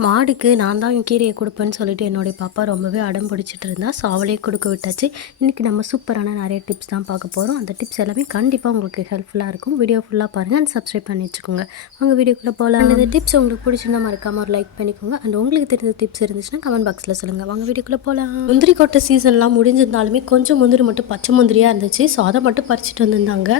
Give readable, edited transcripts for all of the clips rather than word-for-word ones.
மாடுக்கு நான் தான் கீரையை கொடுப்பேன்னு சொல்லிட்டு என்னுடைய பாப்பா ரொம்பவே அடம் பிடிச்சிட்டு இருந்தா. ஸோ அவளே கொடுக்க விட்டாச்சு. இன்றைக்கி நம்ம சூப்பரான நிறைய டிப்ஸ் தான் பார்க்க போகிறோம். அந்த டிப்ஸ் எல்லாமே கண்டிப்பாக உங்களுக்கு ஹெல்ப்ஃபுல்லாக இருக்கும். வீடியோ ஃபுல்லாக பாருங்கள் அண்ட் சப்ஸ்கிரைப் பண்ணி வச்சுக்கோங்க. அவங்க வீடியோக்குள்ளே போகலாம். அந்த டிப்ஸ் உங்களுக்கு பிடிச்சிருந்தா மறக்காமல் ஒரு லைக் பண்ணிக்கோங்க. அண்ட் உங்களுக்கு தெரிஞ்ச டிப்ஸ் இருந்துச்சுன்னா கமெண்ட் பாக்ஸில் சொல்லுங்கள். வாங்க வீடியோக்குள்ளே போகலாம். முந்திரி கொட்டை சீசன்லாம் முடிஞ்சிருந்தாலுமே கொஞ்சம் முந்திரி மட்டும் பச்சை முந்திரியாக இருந்துச்சு. ஸோ அதை மட்டும் பறிச்சுட்டு வந்திருந்தாங்க.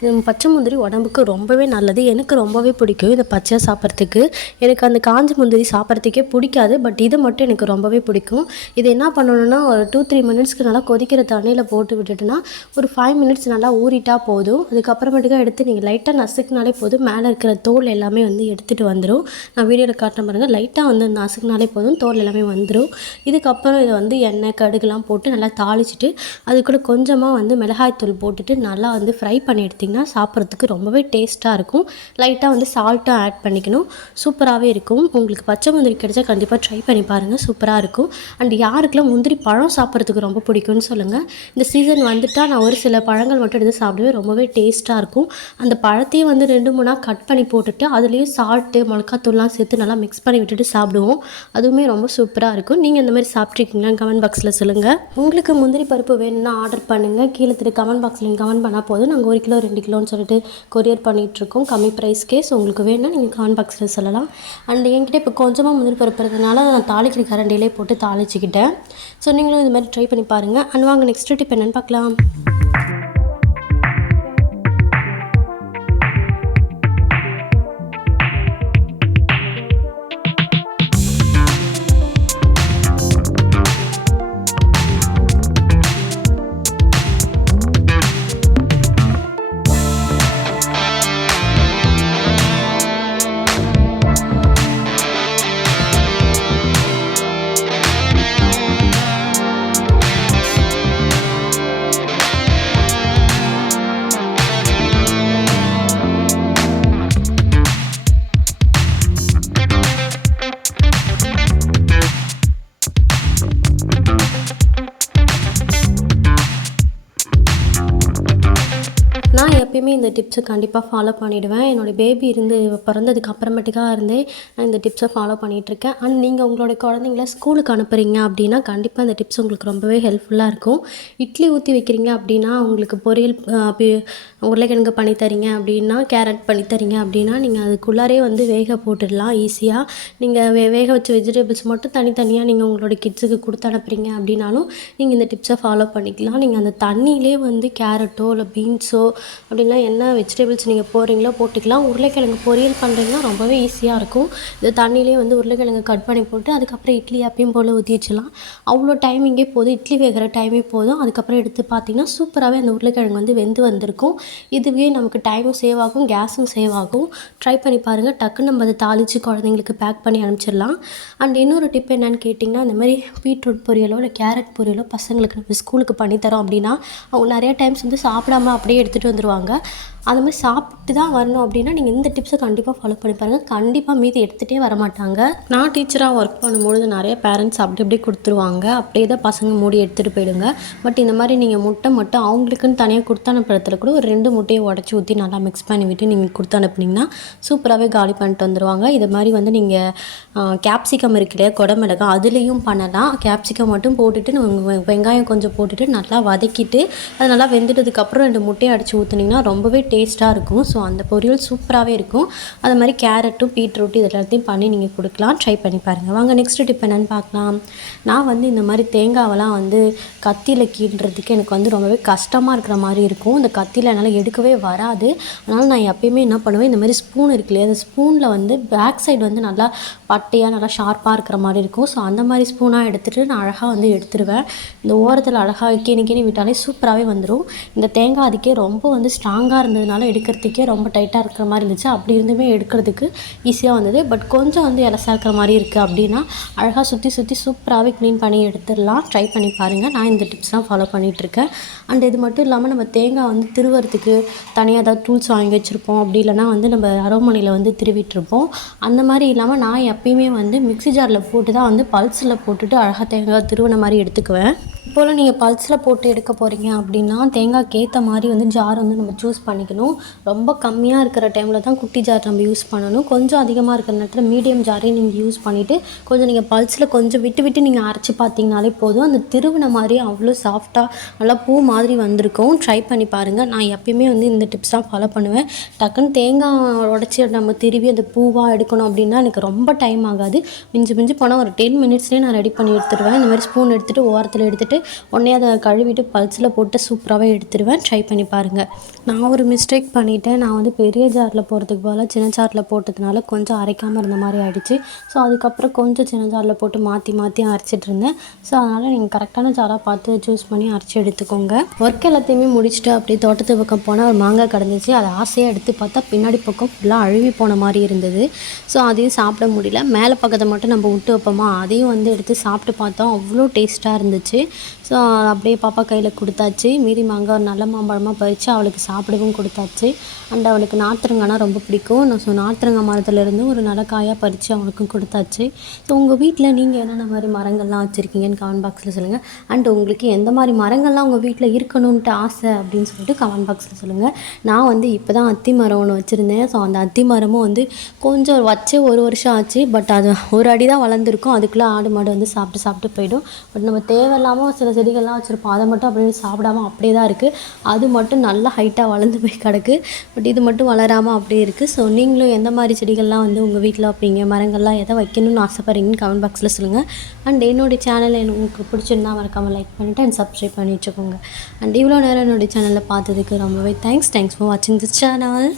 இந்த பச்சை முந்திரி உடம்புக்கு ரொம்பவே நல்லது. எனக்கு ரொம்பவே பிடிக்கும் இதை பச்சையாக சாப்பிட்றதுக்கு. எனக்கு அந்த காஞ்ச முந்திரி சாப்பிட்றதுக்கே பிடிக்காது. பட் இது மட்டும் எனக்கு ரொம்பவே பிடிக்கும். இது என்ன பண்ணணும்னா ஒரு 2-3 மினிட்ஸ்க்கு நல்லா கொதிக்கிற தண்ணியில் போட்டு விட்டுட்டுனா ஒரு 5 மினிட்ஸ் நல்லா ஊறிட்டா போதும். அதுக்கப்புறமேட்டுக்கா எடுத்து நீங்கள் லைட்டாக நசுக்குனாலே போதும். மேலே இருக்கிற தோல் எல்லாமே வந்து எடுத்துகிட்டு வந்துடும். நான் வீடியோவில் காட்டுற பாருங்கள். லைட்டாக வந்து நசுக்குனாலே போதும், தோல் எல்லாமே வந்துடும். இதுக்கப்புறம் இதை வந்து எண்ணெய் கடுகுலாம் போட்டு நல்லா தாளிச்சிட்டு அதுக்குள்ளே கொஞ்சமாக வந்து மிளகாய்த்தூள் போட்டுட்டு நல்லா வந்து ஃப்ரை பண்ணி எடுத்திங்கன்னா சாப்பிட்றதுக்கு ரொம்பவே டேஸ்ட்டாக இருக்கும். லைட்டாக வந்து சால்ட்டும் ஆட் பண்ணிக்கணும். சூப்பராகவே இருக்கும். உங்களுக்கு பச்சை முந்திரி கிடைச்சா கண்டிப்பாக ட்ரை பண்ணி பாருங்கள். சூப்பராக இருக்கும். அண்ட் யாருக்கெல்லாம் முந்திரி பழம் சாப்பிட்றதுக்கு ரொம்ப பிடிக்கும்னு சொல்லுங்கள். இந்த சீசன் வந்துட்டால் நான் ஒரு சில பழங்கள் மட்டும் எடுத்து சாப்பிடுவேன். ரொம்பவே டேஸ்ட்டாக இருக்கும். அந்த பழத்தையும் வந்து 2-3 கட் பண்ணி போட்டுட்டு அதுலேயும் சால்ட்டு மிளகாத்தூள்லாம் சேர்த்து நல்லா மிக்ஸ் பண்ணி விட்டுட்டு சாப்பிடுவோம். அதுவுமே ரொம்ப சூப்பராக இருக்கும். நீங்கள் இந்த மாதிரி சாப்பிட்ருக்கீங்களா கமெண்ட் பாக்ஸில் சொல்லுங்கள். உங்களுக்கு முந்திரி பருப்பு வேணும்னா ஆர்டர் பண்ணுங்கள். கீழே கமெண்ட் பாக்ஸில் நீங்கள் கமெண்ட் பண்ணால் போதும். நாங்கள் 1 கிலோ 2 கிலோன்னு சொல்லிட்டு கொரியர் பண்ணிகிட்ருக்கோம் கம்மி ப்ரைஸ்க்கே. ஸோ உங்களுக்கு வேணும்னா நீங்கள் கமெண்ட் பாக்ஸில் சொல்லலாம். அண்ட் என்கிட்ட இப்போ கொஞ்சமாக முந்திரி பருப்பு இருக்கிறதுனால நான் தாளிக்கிற கரண்டிலே போட்டு தாளிச்சிக்கிட்டேன். ஸோ நீங்களும் இது மாதிரி ட்ரை பண்ணி பாருங்கள். அண்ட் வாங்க நெக்ஸ்ட் டிப் என்னென்னு பார்க்கலாம். நான் எப்பயுமே இந்த டிப்ஸை கண்டிப்பாக ஃபாலோ பண்ணிவிடுவேன். என்னோடய பேபி பிறந்ததுக்கு அப்புறமேட்டுக்கா இருந்தே நான் இந்த டிப்ஸை ஃபாலோ பண்ணிகிட்ருக்கேன். அண்ட் நீங்கள் உங்களோட குழந்தைங்கள ஸ்கூலுக்கு அனுப்புகிறீங்க அப்படின்னா கண்டிப்பாக இந்த டிப்ஸ் உங்களுக்கு ரொம்பவே ஹெல்ப்ஃபுல்லாக இருக்கும். இட்லி ஊற்றி வைக்கிறீங்க அப்படின்னா உங்களுக்கு பொரியல் உருளைக்கிழங்கு பண்ணி தரீங்க அப்படின்னா, கேரட் பண்ணி தரீங்க அப்படின்னா நீங்கள் அதுக்குள்ளாரே வந்து வேக போட்டுடலாம் ஈஸியாக. நீங்கள் வேக வச்ச வெஜிடபிள்ஸ் மட்டும் தனித்தனியாக நீங்கள் உங்களோட கிட்ஸுக்கு கொடுத்து அனுப்புகிறீங்க அப்படின்னாலும் நீங்கள் இந்த டிப்ஸை ஃபாலோ பண்ணிக்கலாம். நீங்கள் அந்த தண்ணியிலே வந்து கேரட்டோ இல்லை பீன்ஸோ அப்படின்னா என்ன வெஜிடபிள்ஸ் நீங்கள் போடுறீங்களோ போட்டுக்கலாம். உருளைக்கிழங்கு பொரியல் பண்ணுறீங்கன்னா ரொம்பவே ஈஸியாக இருக்கும். இந்த தண்ணியிலே வந்து உருளைக்கிழங்கு கட் பண்ணி போட்டு அதுக்கப்புறம் இட்லி அப்பயும் போல் ஊற்றி வச்சிடலாம். அவ்வளோ டைமிங்கே போதும். இட்லி வேகிற டைமே போதும். அதுக்கப்புறம் எடுத்து பார்த்திங்கன்னா சூப்பராகவே அந்த உருளைக்கிழங்கு வந்து வெந்து வந்திருக்கும். இதுவே நமக்கு டைமும் சேவ் ஆகும், கேஸும் சேவ் ஆகும். ட்ரை பண்ணி பாருங்கள். டக்குன்னு நம்ம அதை தாளித்து குழந்தைங்களுக்கு பேக் பண்ணி அனுப்பிச்சிடலாம். அண்ட் இன்னொரு டிப் என்னென்னு கேட்டிங்கன்னா, இந்த மாதிரி பீட்ரூட் பொரியலோ இல்லை கேரட் பொரியலோ பசங்களுக்கு நம்ம ஸ்கூலுக்கு பண்ணித்தரோம் அப்படின்னா அவங்க நிறையா டைம்ஸ் வந்து சாப்பிடாம அப்படியே எடுத்துகிட்டு வந்துடுவாங்க. அந்த மாதிரி சாப்பிட்டு தான் வரணும் அப்படின்னா நீங்கள் இந்த டிப்ஸை கண்டிப்பாக ஃபாலோ பண்ணி பாருங்கள். கண்டிப்பாக மீதி எடுத்துகிட்டே வரமாட்டாங்க. நான் டீச்சராக ஒர்க் பண்ணும்பொழுது நிறைய பேரண்ட்ஸ் அப்படி அப்படியே கொடுத்துருவாங்க. அப்படியே தான் பசங்க மூடி எடுத்துகிட்டு போயிடுங்க. பட் இந்த மாதிரி நீங்கள் முட்டை மட்டும் அவங்களுக்குன்னு தனியாக கொடுத்து அனுப்புறதுல கூட ஒரு 2 முட்டையை உடச்சி ஊற்றி நல்லா மிக்ஸ் பண்ணி விட்டு நீங்கள் கொடுத்து அனுப்புனீங்கன்னா சூப்பராகவே காலி பண்ணிட்டு வந்துடுவாங்க. இது மாதிரி வந்து நீங்கள் கேப்சிகம் இருக்கு இல்லையா, குடமிளகா, அதுலேயும் பண்ணலாம். கேப்சிகம் மட்டும் போட்டுட்டு வெங்காயம் கொஞ்சம் போட்டுட்டு நல்லா வதக்கிட்டு அது நல்லா வெந்துட்டதுக்கப்புறம் 2 முட்டையை அடித்து ஊற்றுனீங்கன்னா ரொம்பவே டேஸ்ட்டாக இருக்கும். ஸோ அந்த பொரியல் சூப்பராகவே இருக்கும். அது மாதிரி கேரட்டும் பீட்ரூட் இது எல்லாத்தையும் பண்ணி நீங்கள் கொடுக்கலாம். ட்ரை பண்ணி பாருங்கள். வாங்க நெக்ஸ்ட் டிப் என்னென்னு பார்க்கலாம். நான் வந்து இந்த மாதிரி தேங்காவெல்லாம் வந்து கத்தியில் கீண்டுறதுக்கு எனக்கு வந்து ரொம்பவே கஷ்டமாக இருக்கிற மாதிரி இருக்கும். இந்த கத்தியில் என்னால் எடுக்கவே வராது. அதனால் நான் எப்பயுமே என்ன பண்ணுவேன், இந்த மாதிரி ஸ்பூன் இருக்கு இல்லையா, அந்த ஸ்பூனில் வந்து பேக் சைடு வந்து நல்லா பட்டையாக நல்லா ஷார்ப்பாக இருக்கிற மாதிரி இருக்கும். ஸோ அந்த மாதிரி ஸ்பூனாக எடுத்துகிட்டு நான் அழகாக வந்து எடுத்துருவேன். இந்த ஓரத்தில் அழகாக கிணி விட்டாலே சூப்பராகவே வந்துடும். இந்த தேங்காய் அதுக்கே ரொம்ப வந்து ஸ்ட்ராங்காக இருந்ததுனால எடுக்கிறதுக்கே ரொம்ப டைட்டாக இருக்கிற மாதிரி இருந்துச்சு. அப்படி இருந்துமே எடுக்கிறதுக்கு ஈஸியாக வந்தது. பட் கொஞ்சம் வந்து இலசாக இருக்கிற மாதிரி இருக்குது அப்படின்னா அழகாக சுற்றி சூப்பராகவே க்ளீன் பண்ணி எடுத்துடலாம். ட்ரை பண்ணி பாருங்கள். நான் இந்த டிப்ஸ்லாம் ஃபாலோ பண்ணிகிட்ருக்கேன். அண்ட் இது மட்டும் இல்லாமல் நம்ம தேங்காய் வந்து திருவறதுக்கு தனியாக ஏதாவது டூல்ஸ் வாங்கி வச்சுருப்போம். அப்படி இல்லைனா வந்து நம்ம அரோமனையில் வந்து திருவிட்டுருப்போம். அந்த மாதிரி இல்லாமல் நான் எப்பயுமே வந்து மிக்ஸி ஜாரில் போட்டு தான் வந்து பல்ஸில் போட்டுட்டு அழகாக தேங்காய் திருவின மாதிரி எடுத்துக்குவேன். போல் நீங்கள் பல்ஸில் போட்டு எடுக்க போகிறீங்க அப்படின்னா தேங்காய்க்கு ஏற்ற மாதிரி வந்து ஜார் வந்து நம்ம சூஸ் பண்ணிக்கணும். ரொம்ப கம்மியாக இருக்கிற டைமில் தான் குட்டி ஜார் நம்ம யூஸ் பண்ணணும். கொஞ்சம் அதிகமாக இருக்கிற நேரத்தில் மீடியம் ஜாரே நீங்கள் யூஸ் பண்ணிவிட்டு கொஞ்சம் நீங்கள் பல்ஸில் கொஞ்சம் விட்டு விட்டு நீங்கள் அரைச்சி பார்த்தீங்கனாலே போதும். அந்த திருவின மாதிரி அவ்வளோ சாஃப்டாக நல்லா பூ மாதிரி வந்திருக்கும். ட்ரை பண்ணி பாருங்கள். நான் எப்பயுமே வந்து இந்த டிப்ஸ் தான் ஃபாலோ பண்ணுவேன். டக்குன்னு தேங்காய் உடச்சி நம்ம திருவி அந்த பூவாக எடுக்கணும் அப்படின்னா எனக்கு ரொம்ப டைம் ஆகாது. மிஞ்சி மிஞ்சி போனால் ஒரு 10 மினிட்ஸ்லேயே நான் ரெடி பண்ணி எடுத்துடுவேன். இந்த மாதிரி ஸ்பூன் எடுத்துகிட்டு ஓரத்தில் எடுத்துகிட்டு உடனே அதை கழுவிட்டு பல்ஸில் போட்டு சூப்பராகவே எடுத்துடுவேன். ட்ரை பண்ணி பாருங்கள். நான் ஒரு மிஸ்டேக் பண்ணிவிட்டேன். நான் வந்து பெரிய ஜாரில் போடுறதுக்கு பதிலாக சின்ன ஜாரில் போட்டதுனால கொஞ்சம் அரைக்காமல் இருந்த மாதிரி ஆகிடுச்சு. ஸோ அதுக்கப்புறம் கொஞ்சம் சின்ன ஜாரில் போட்டு மாற்றி மாற்றி அரைச்சிட்டு இருந்தேன். ஸோ அதனால் நீங்கள் கரெக்டான ஜாராக பார்த்து சூஸ் பண்ணி அரைச்சி எடுத்துக்கோங்க. ஒர்க் எல்லாத்தையுமே முடிச்சுட்டு அப்படியே தோட்டத்து பக்கம் போனால் ஒரு மாங்காய் கிடந்துச்சு. அதை ஆசையாக எடுத்து பார்த்தா பின்னாடி பக்கம் ஃபுல்லாக அழுவி போன மாதிரி இருந்தது. ஸோ அதையும் சாப்பிட முடியல. மேலே பக்கத்தை மட்டும் நம்ம விட்டு வைப்போமா, அதையும் வந்து எடுத்து சாப்பிட்டு பார்த்தோம். அவ்வளோ டேஸ்ட்டாக இருந்துச்சு. ஸோ அப்படியே பாப்பா கையில் கொடுத்தாச்சு. மீதி மாங்காய் ஒரு நல்ல மாம்பழமாக பறித்து அவளுக்கு சாப்பிடவும் கொடுத்தாச்சு. அண்ட் அவளுக்கு நார்த்தரங்கானா ரொம்ப பிடிக்கும். ஸோ நார்த்தரங்காய் மரத்துலேருந்து ஒரு நல்ல காயாக பறித்து அவளுக்கும் கொடுத்தாச்சு. ஸோ உங்கள் வீட்டில் நீங்கள் என்னென்ன மாதிரி மரங்கள்லாம் வச்சுருக்கீங்கன்னு கமெண்ட் பாக்ஸில் சொல்லுங்கள். அண்ட் உங்களுக்கு எந்த மாதிரி மரங்கள்லாம் உங்கள் வீட்டில் இருக்கணுன்ட்டு ஆசை அப்படின்னு சொல்லிட்டு கமெண்ட் பாக்ஸில் சொல்லுங்கள். நான் வந்து இப்போ தான் அத்தி மரம் ஒன்று வச்சுருந்தேன். ஸோ அந்த அத்தி மரமும் வந்து கொஞ்சம் வச்சு 1 வருஷம் ஆச்சு. பட் அது ஒரு அடி தான் வளர்ந்துருக்கும். அதுக்குள்ளே ஆடு மாடு வந்து சாப்பிட்டு போயிடும். பட் நம்ம தேவையில்லாமல் சில செடிகள்லாம் வச்சுருப்போம். அதை மட்டும் அப்படியே சாப்பிடாமல் அப்படியே தான் இருக்குது. அது மட்டும் நல்லா ஹைட்டாக வளர்ந்து போய் கிடக்கு. பட் இது மட்டும் வளராமல் அப்படியே இருக்குது. ஸோ நீங்களும் எந்த மாதிரி செடிகள்லாம் வந்து உங்கள் வீட்டில் வைப்பீங்க, மரங்கள்லாம் எதை வைக்கணும்னு ஆசைப்படுறீங்கன்னு கமெண்ட் பாக்ஸில் சொல்லுங்கள். அண்ட் என்னுடைய சேனலை உங்களுக்கு பிடிச்சிருந்தா மறக்காமல் லைக் பண்ணிவிட்டு அண்ட் சப்ஸ்கிரைப் பண்ணி வச்சுக்கோங்க. அண்ட் இவ்வளோ நேரம் என்னுடைய சேனலில் பார்த்ததுக்கு ரொம்பவே தேங்க்ஸ் ஃபார் வாட்சிங் திஸ் சேனல்.